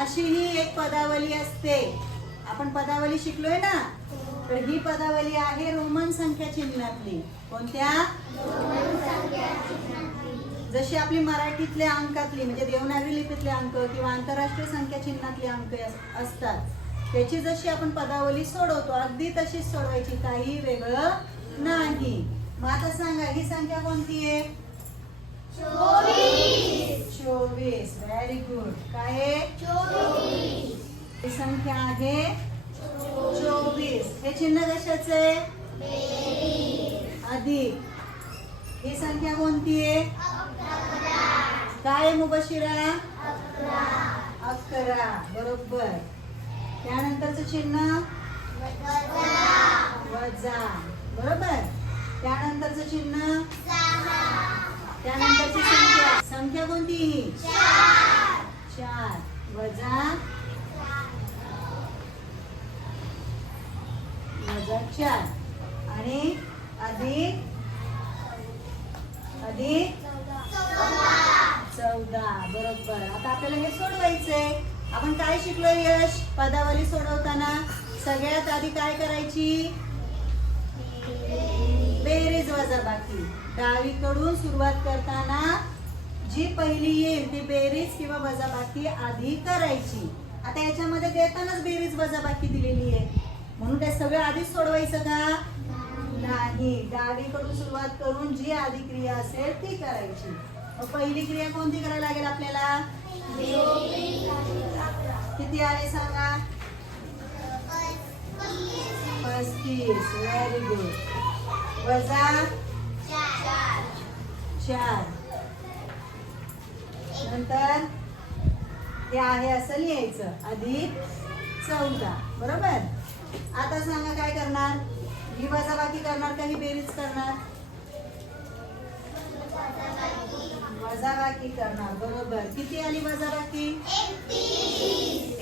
अशी ही एक पदावली असते. आपण पदावली शिकलोय ना? तर ही पदावली आहे रोमन संख्या चिन्हातली. कोणत्या? जशी आपली मराठीतले अंकातली म्हणजे देवनागरी लिपीतले अंक किंवा आंतरराष्ट्रीय संख्या चिन्हातले अंक अस- असतात. त्याची जशी आपण पदावली सोडवतो अगदी तशीच सोडवायची काही वेगळं नाही. मग आता सांगा ही संख्या कोणती आहे? चोवीस. व्हेरी गुड काय आहे? ही संख्या आहे चोवीस. हे चिन्ह कशाचे आहे? अधिक. ही संख्या कोणती आहे? काय मुबशिरा? अकरा. बरोबर. त्यानंतरचं चिन्ह? वजा. बरोबर. त्यानंतरचं चिन्ह? त्यानंतरची संख्या. संख्या कोणती? ही चार. वजा वजा चार आणि अधिक अधिक चौदा. बरोबर. आता आपल्याला हे सोडवायचंय. आपण काय शिकलो यश? पदावली सोडवताना. सगळ्यात आधी काय करायची? बेरीज वजाबाकी. डावीकडून सुरुवात करताना जी पहिली येईल ती बेरीज किंवा वजाबाकी आधी करायची. आता याच्यामध्ये देतानाच बेरीज वजाबाकी दिलेली आहे. म्हणून ते सगळं आधीच सोडवायचं का? नाही. डावीकडून सुरुवात करून जी आधी क्रिया असेल ती करायची. मग पहिली क्रिया कोणती करायला लागेल आपल्याला? किती आले सांगा? पस्तीस. व्हेरी गुड वजा चार. नंतर? हे आहे असं लिहायचं. अधिक चौदा. बरोबर? आता सांगा काय करणार? ही वजाबाकी करणार का ही बेरीज करणार? वजाबाकी करणार. बरोबर. किती आली वजाबाकी?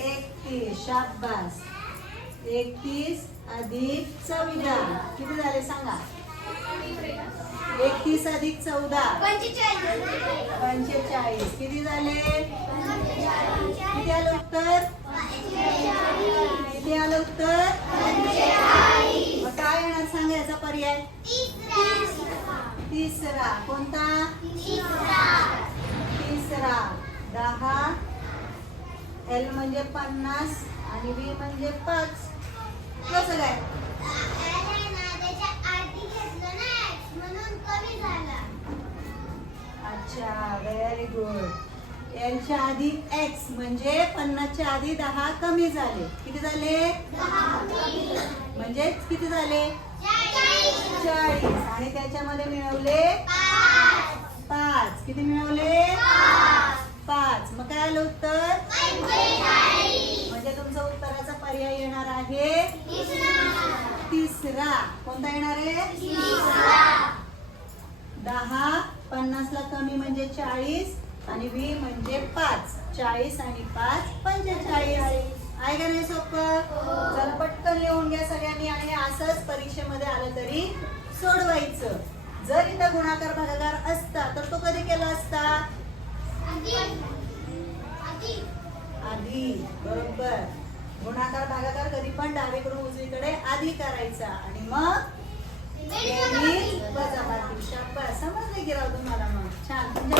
एकतीस. शाबास. एकतीस अधिक चौदा. किती झाले सांगा? एकतीस अधिक चौदा. पंचेचाळीस. किती झाले? किती आलं उत्तर? किती आलं उत्तर? मग काय येणार सांगा याचा पर्याय? तिसरा. कोणता? तिसरा. दहा. एल म्हणजे पन्नास आणि बी म्हणजे पाच. कसं काय? व्हेरी गुड यांच्या आधी एक्स म्हणजे पन्नासच्या आधी दहा कमी झाले. किती झाले? म्हणजे किती झाले? चाळीस. आणि त्याच्यामध्ये मिळवले? पाच. किती मिळवले? पाच. मग काय आलं उत्तर? म्हणजे तुमचं उत्तराचा पर्याय येणार आहे? तिसरा. कोणता येणार आहे दहा पन्नास ला कमी म्हणजे चाळीस आणि व्ही म्हणजे पाच. चाळीस आणि पाच पंचेचाळीस. आहे का नाही सोपं? चल पटकन लिहून घ्या सगळ्यांनी आणि असंच परीक्षेमध्ये आलं तरी सोडवायचं. जर इथं गुणाकार भागाकार असता तर तो कधी केला असता? आधी. बरोबर. गुणाकार भागाकार कधी पण डावीकडून उजवीकडे आधी करायचा. आणि मग बेरीज वजाबाकी शाबास. समजले की राव तुम्हाला मग? 자, 근데